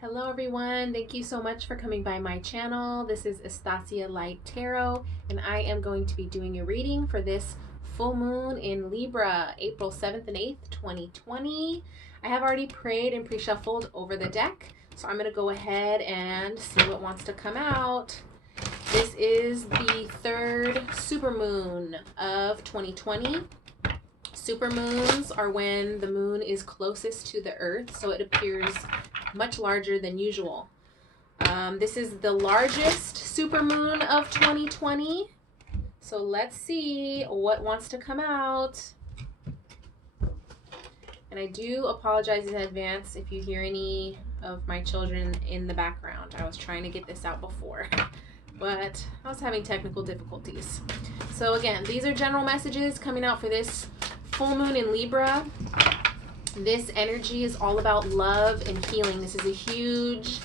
Hello everyone, thank you so much for coming by my channel. This is Estacia Light Tarot, and I am going to be doing a reading for this full moon in Libra, April 7th and 8th, 2020. I have already prayed and pre-shuffled over the deck, so I'm going to go ahead and see what wants to come out. This is the third supermoon of 2020. Supermoons are when the moon is closest to the earth, so it appears much larger than usual. This is the largest supermoon of 2020. So let's see what wants to come out. And I do apologize in advance if you hear any of my children in the background. I was trying to get this out before, but I was having technical difficulties. So again, these are general messages coming out for this full moon in Libra. This energy is all about love and healing. This is a huge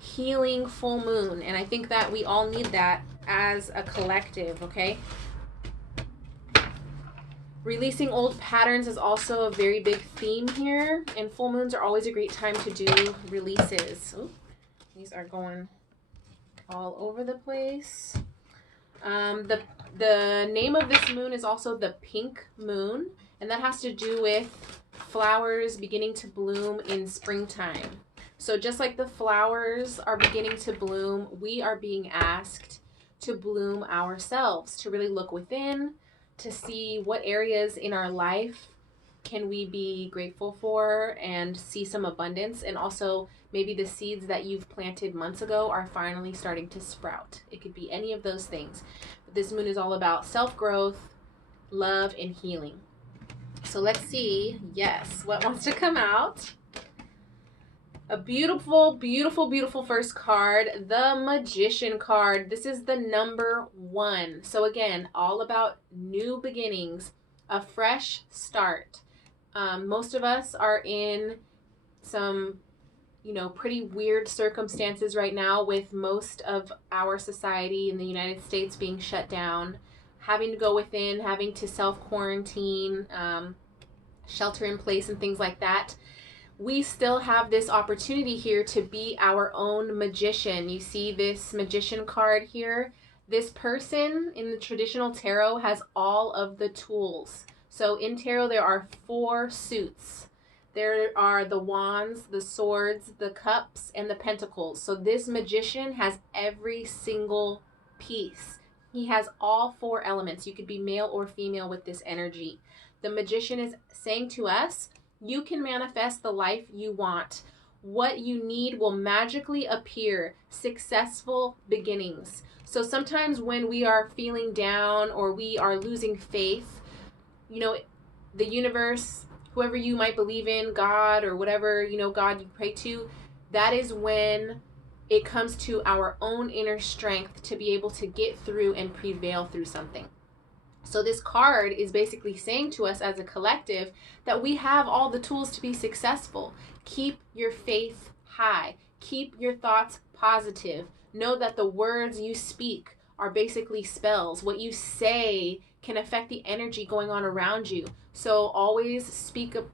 healing full moon, and I think that we all need that as a collective, okay? Releasing old patterns is also a very big theme here, and full moons are always a great time to do releases. Ooh, these are going all over the place. The name of this moon is also the pink moon, and that has to do with flowers beginning to bloom in springtime. So just like the flowers are beginning to bloom, we are being asked to bloom ourselves, to really look within, to see what areas in our life can we be grateful for and see some abundance, and also maybe the seeds that you've planted months ago are finally starting to sprout. It could be any of those things. But this moon is all about self-growth, love, and healing. So let's see, yes, what wants to come out. A beautiful, beautiful, beautiful first card, the Magician card. This is the number 1. So again, all about new beginnings, a fresh start. Most of us are in some, pretty weird circumstances right now, with most of our society in the United States being shut down, having to go within, having to self-quarantine, shelter in place and things like that. We still have this opportunity here to be our own magician. You see this Magician card here? This person in the traditional tarot has all of the tools. So in tarot, there are 4 suits. There are the wands, the swords, the cups, and the pentacles. So this magician has every single piece. He has all 4 elements. You could be male or female with this energy. The magician is saying to us, you can manifest the life you want. What you need will magically appear. Successful beginnings. So sometimes when we are feeling down or we are losing faith, the universe, whoever you might believe in, God or whatever, God you pray to, that is when it comes to our own inner strength to be able to get through and prevail through something. So this card is basically saying to us as a collective that we have all the tools to be successful. Keep your faith high. Keep your thoughts positive. Know that the words you speak are basically spells. What you say can affect the energy going on around you. So always speak up,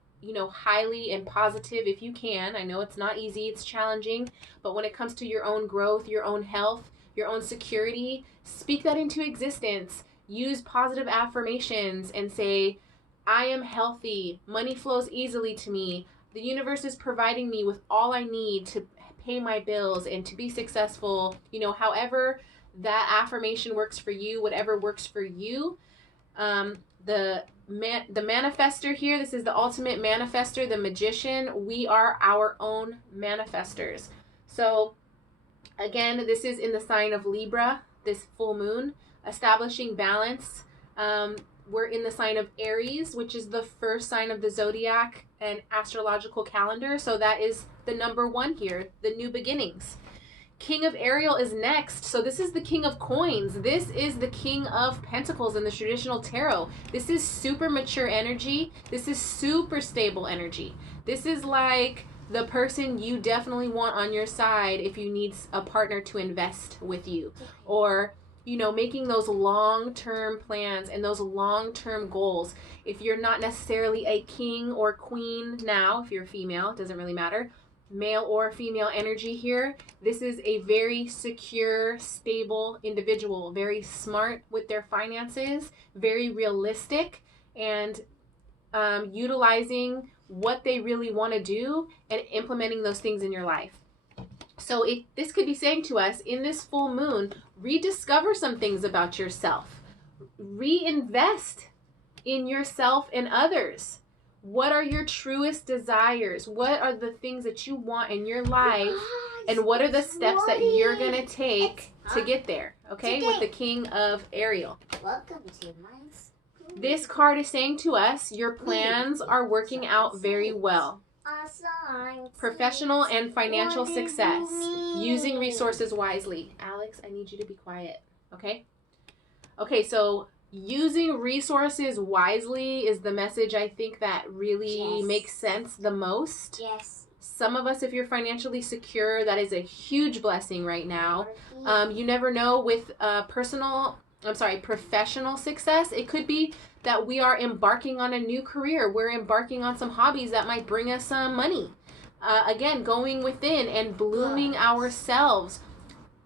highly and positive if you can. I know it's not easy, it's challenging, but when it comes to your own growth, your own health, your own security, speak that into existence. Use positive affirmations and say, I am healthy. Money flows easily to me. The universe is providing me with all I need to pay my bills and to be successful. However that affirmation works for you, whatever works for you. The manifester here, this is the ultimate manifester, the magician. We are our own manifestors. So again, this is in the sign of Libra, this full moon. Establishing balance. We're in the sign of Aries, which is the first sign of the zodiac and astrological calendar. So that is the number 1 here, the new beginnings. King of Ariel is next. So this is the King of Coins. This is the King of Pentacles in the traditional tarot. This is super mature energy. This is super stable energy. This is like the person you definitely want on your side if you need a partner to invest with you, or making those long-term plans and those long-term goals. If you're not necessarily a king or queen now, if you're a female, it doesn't really matter. male or female energy here. This is a very secure, stable individual, very smart with their finances, very realistic, and utilizing what they really want to do and implementing those things in your life. So this could be saying to us in this full moon, rediscover some things about yourself. Reinvest in yourself and others. What are your truest desires? What are the things that you want in your life? And what are the steps that you're going to take to get there? Okay, with the King of Ariel. Welcome to my school. This card is saying to us, your plans are working out very well. Professional and financial success. Using resources wisely. Alex, I need you to be quiet. Okay? Okay, so using resources wisely is the message I think that really makes sense the most. Yes. Some of us, if you're financially secure, that is a huge blessing right now. You never know with professional success. It could be that we are embarking on a new career. We're embarking on some hobbies that might bring us some money. Again, going within and blooming ourselves.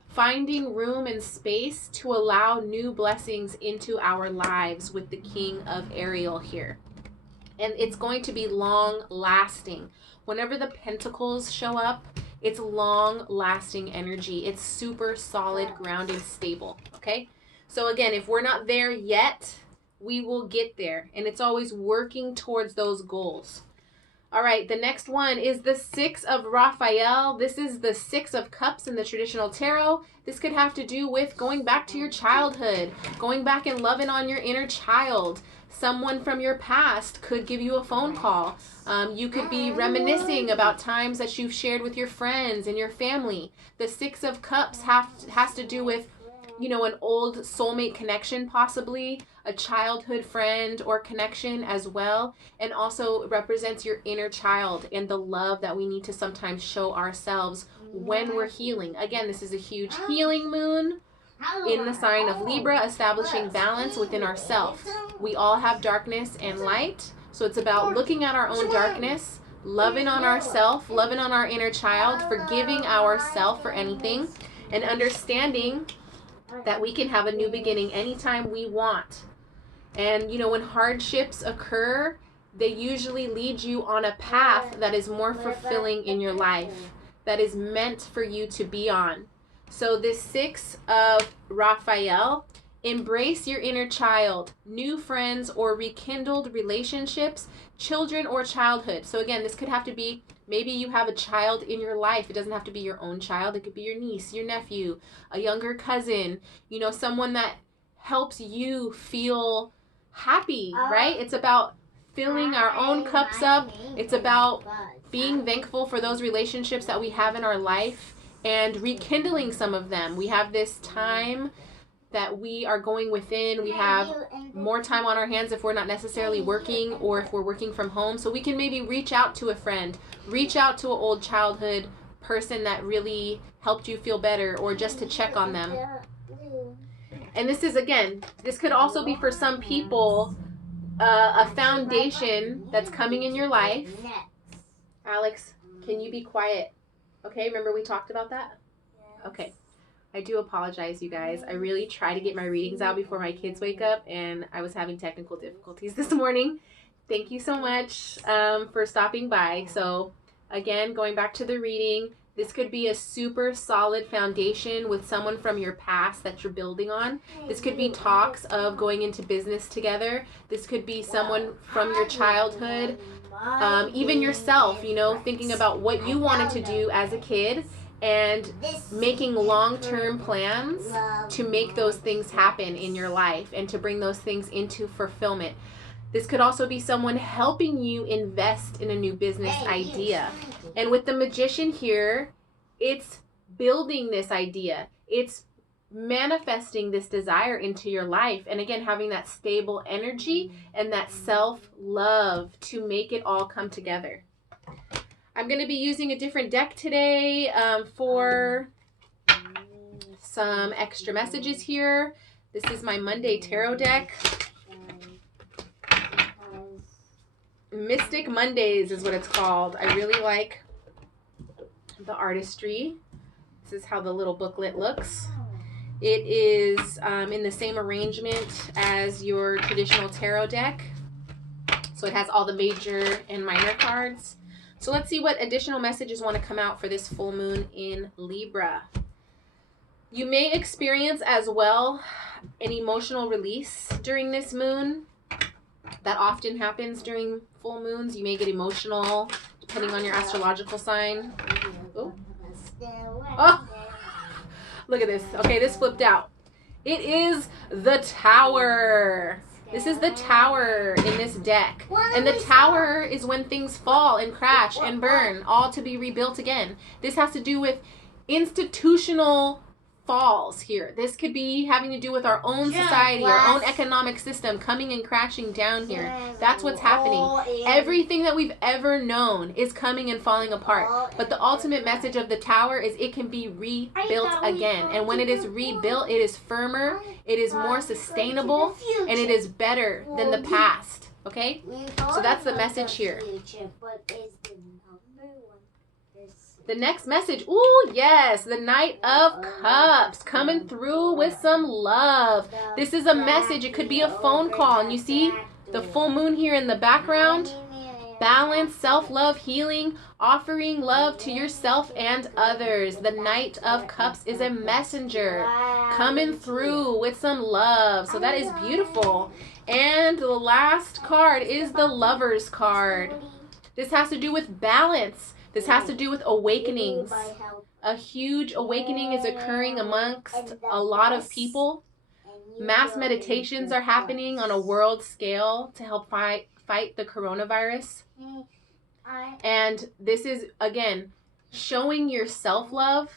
Finding room and space to allow new blessings into our lives with the King of Ariel here. And it's going to be long lasting. Whenever the pentacles show up, it's long lasting energy. It's super solid, grounded, stable. Okay? So again, if we're not there yet, we will get there. And it's always working towards those goals. All right, the next one is the Six of Raphael. This is the Six of Cups in the traditional tarot. This could have to do with going back to your childhood, going back and loving on your inner child. Someone from your past could give you a phone call. You could be reminiscing about times that you've shared with your friends and your family. The Six of Cups has to do with, you know, an old soulmate connection, possibly a childhood friend or connection as well, and also represents your inner child and the love that we need to sometimes show ourselves when we're healing. Again, this is a huge healing moon in the sign of Libra, establishing balance within ourselves. We all have darkness and light, so it's about looking at our own darkness, loving on ourselves, loving on our inner child, forgiving ourselves for anything, and understanding that we can have a new beginning anytime we want. And, you know, when hardships occur, they usually lead you on a path that is more fulfilling in your life, that is meant for you to be on. So this Six of Raphael, embrace your inner child, new friends or rekindled relationships, children or childhood. So again, this could have to be, maybe you have a child in your life. It doesn't have to be your own child. It could be your niece, your nephew, a younger cousin, you know, someone that helps you feel happy, right? It's about filling our own cups up. It's about being thankful for those relationships that we have in our life and rekindling some of them. We have this time that we are going within. We have more time on our hands if we're not necessarily working or if we're working from home. So we can maybe reach out to a friend, reach out to an old childhood person that really helped you feel better, or just to check on them. And this is, again, this could also be for some people a foundation that's coming in your life. Alex, can you be quiet? Okay, remember we talked about that? Okay. I do apologize, you guys. I really try to get my readings out before my kids wake up, and I was having technical difficulties this morning. Thank you so much for stopping by. So, again, going back to the reading, this could be a super solid foundation with someone from your past that you're building on. This could be talks of going into business together. This could be someone from your childhood, even yourself, you know, thinking about what you wanted to do as a kid and making long-term plans to make those things happen in your life and to bring those things into fulfillment. This could also be someone helping you invest in a new business idea. And with the Magician here, it's building this idea. It's manifesting this desire into your life. And again, having that stable energy and that self-love to make it all come together. I'm going to be using a different deck today for some extra messages here. This is my Monday Tarot deck. Mystic Mondays is what it's called. I really like the artistry. This is how the little booklet looks. It is in the same arrangement as your traditional tarot deck. So it has all the major and minor cards. So let's see what additional messages want to come out for this full moon in Libra. You may experience as well an emotional release during this moon. That often happens during full moons. You may get emotional depending on your astrological sign. Oh. Oh. Look at this. Okay, this flipped out. It is the Tower. This is the Tower in this deck. And the Tower is when things fall and crash and burn, all to be rebuilt again. This has to do with institutional falls here. This could be having to do with our own society, our own economic system coming and crashing down here. That's what's happening. Everything that we've ever known is coming and falling apart. But the ultimate message of the Tower is it can be rebuilt again. And when it is rebuilt, it is firmer, it is more sustainable, and it is better than the past. Okay? So that's the message here. The next message, ooh, yes, the Knight of Cups coming through with some love. This is a message. It could be a phone call. And you see the full moon here in the background. Balance, self-love, healing, offering love to yourself and others. The Knight of Cups is a messenger coming through with some love. So that is beautiful. And the last card is the Lover's card. This has to do with balance. This has to do with awakenings. A huge awakening is occurring amongst a lot of people. Mass meditations are happening on a world scale to help fight the coronavirus. And this is, again, showing your self-love.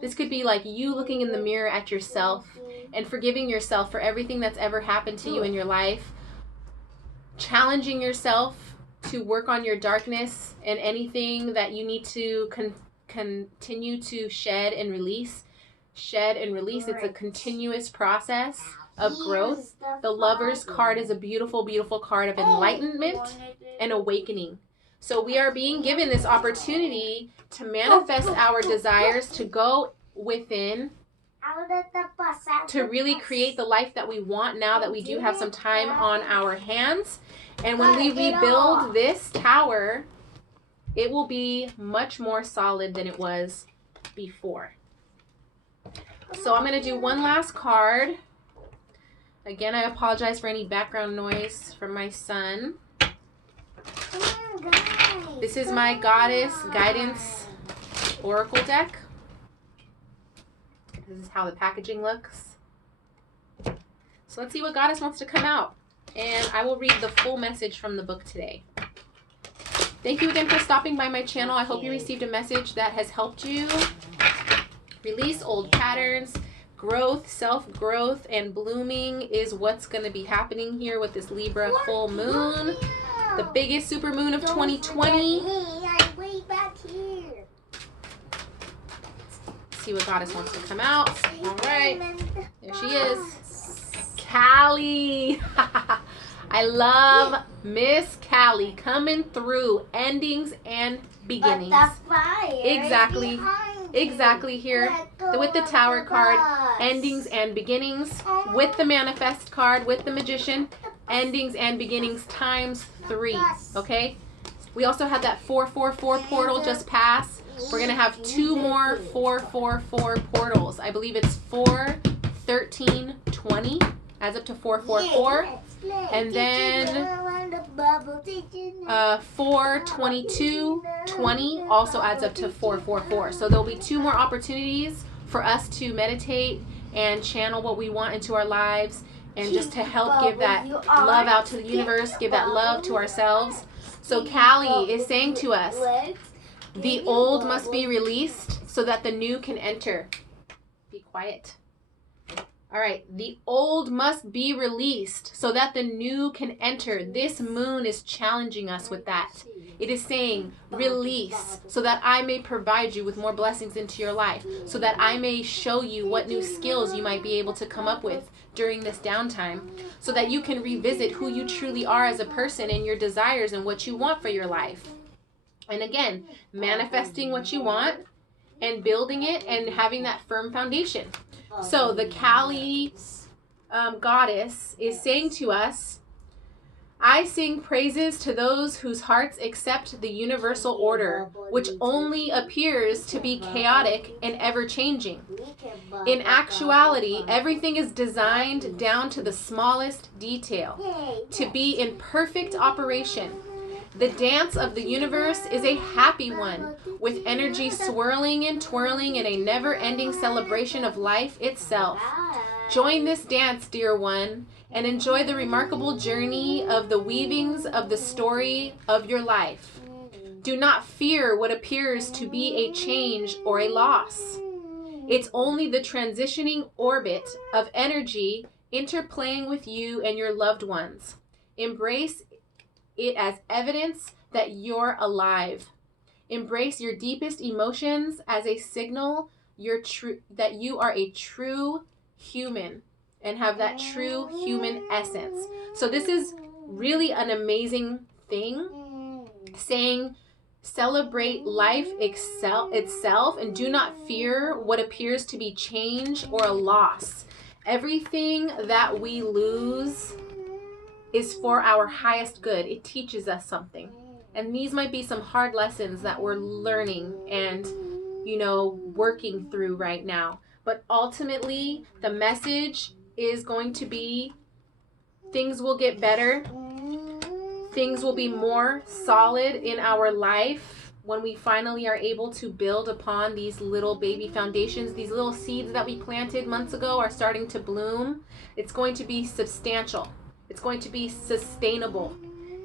This could be like you looking in the mirror at yourself and forgiving yourself for everything that's ever happened to you in your life. Challenging yourself to work on your darkness and anything that you need to continue to shed and release. Shed and release. It's a continuous process of growth. The Lover's card is a beautiful, beautiful card of enlightenment and awakening. So we are being given this opportunity to manifest our desires, to go within, to really create the life that we want now that we do have some time on our hands. And when we rebuild this tower, it will be much more solid than it was before. So I'm going to do one last card. Again, I apologize for any background noise from my son. This is my Goddess Guidance Oracle deck. This is how the packaging looks. So let's see what Goddess wants to come out. And I will read the full message from the book today. Thank you again for stopping by my channel. I hope you received a message that has helped you release old patterns. Growth, self-growth, and blooming is what's going to be happening here with this Libra full moon. The biggest super moon of 2020. See what Goddess wants to come out. All right. There she is. Callie. I love Miss Callie coming through. Endings and beginnings. Exactly here with the Tower card. Endings and beginnings. With the Manifest card, with the Magician. Endings and beginnings times 3. Okay? We also had that 444 portal just pass. We're going to have 2 more 444 portals. I believe it's 4, 13, 20. Adds up to 444. And then 4, 22, 20 also adds up to 444. So there'll be 2 more opportunities for us to meditate and channel what we want into our lives, and just to help give that love out to the universe, give that love to ourselves. So Callie is saying to us, the old must be released so that the new can enter. Be quiet. All right, the old must be released so that the new can enter. This moon is challenging us with that. It is saying, release so that I may provide you with more blessings into your life, so that I may show you what new skills you might be able to come up with during this downtime, so that you can revisit who you truly are as a person and your desires and what you want for your life. And again, manifesting what you want and building it and having that firm foundation. So the Kali goddess is saying to us, I sing praises to those whose hearts accept the universal order, which only appears to be chaotic and ever-changing. In actuality, everything is designed down to the smallest detail to be in perfect operation. The dance of the universe is a happy one, with energy swirling and twirling in a never-ending celebration of life itself. Join this dance, dear one, and enjoy the remarkable journey of the weavings of the story of your life. Do not fear what appears to be a change or a loss. It's only the transitioning orbit of energy interplaying with you and your loved ones. Embrace it as evidence that you're alive. Embrace your deepest emotions as a signal that you are a true human and have that true human essence. So this is really an amazing thing, saying celebrate life itself and do not fear what appears to be change or a loss. Everything that we lose is for our highest good. It teaches us something. And these might be some hard lessons that we're learning and, working through right now. But ultimately, the message is going to be things will get better. Things will be more solid in our life when we finally are able to build upon these little baby foundations. These little seeds that we planted months ago are starting to bloom. It's going to be substantial. It's going to be sustainable.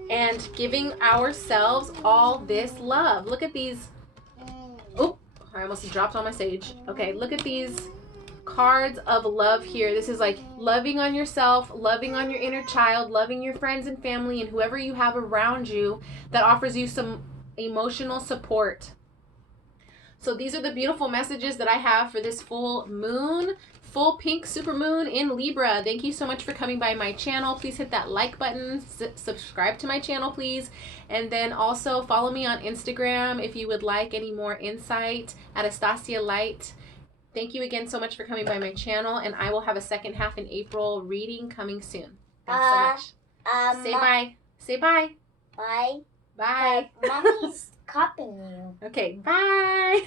And giving ourselves all this love. Look at these. Oh, I almost dropped on my stage. Okay, look at these cards of love here. This is like loving on yourself, loving on your inner child, loving your friends and family and whoever you have around you that offers you some emotional support. So these are the beautiful messages that I have for this full moon, full pink supermoon in Libra. Thank you so much for coming by my channel. Please hit that like button, subscribe to my channel, please. And then also follow me on Instagram if you would like any more insight at Astasia Light. Thank you again so much for coming by my channel, and I will have a second half in April reading coming soon. Thanks so much. Say bye. Say bye. Bye. Bye. Mommy's copying you. Okay, bye.